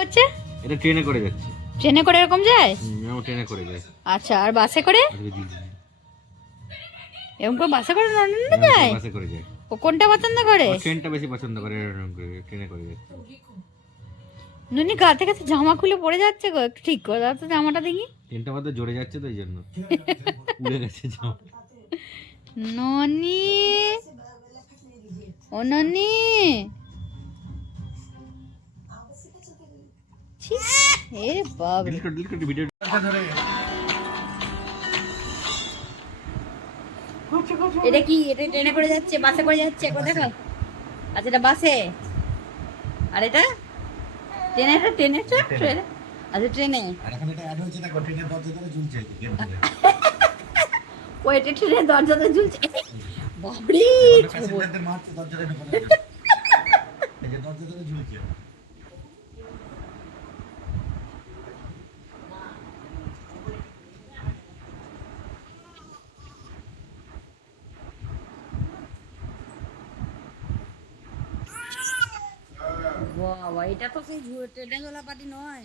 হচ্ছে এটা ট্রেনে করে যাচ্ছে। ট্রেনে করে এরকম যায়? ট্রেনে করে যায়। আচ্ছা, আর বাসে করে? এরকম করে বাসে করে নন্দন যায়? বাসে করে যায়। ও কোনটা পছন্দ করে? ট্রেনটা বেশি পছন্দ করে, এরকম করে ট্রেনে করে যাচ্ছে। নুনি গা থেকে তো জামা খুলে পড়ে যাচ্ছে গো, একটু ঠিক করে দাও তো জামাটা দেখি। ট্রেনটা মধ্যে জড়ে যাচ্ছে তো এই জন্য উড়ে গেছে জামা। ননি, ও ননি, ছি, এ বাবা, ডিলিট করে ভিডিও। এটা কি? এটা ট্রেনে করে যাচ্ছে, বাসে করে যাচ্ছে, একবার দেখো। আচ্ছা, এটা বাসে, আর এটা ট্রেনে, এটা ট্রেনে, ট্রেনে, আচ্ছা ট্রেনে। আর এখন এটা অ্যাড হয়েছে, দেখো ট্রেনের দরজা ধরে ঝুলছে গেট ধরে। ও এটা ট্রেনের দরজাতে ঝুলছে। বাবরে, প্যাসেঞ্জারদের মারতে দরজা ধরে ঢোকানো। এই যে দরজা ধরে ঝুলছে। বাবা, এটা তো সেই ট্রেনে ঝোলা পাটি নয়।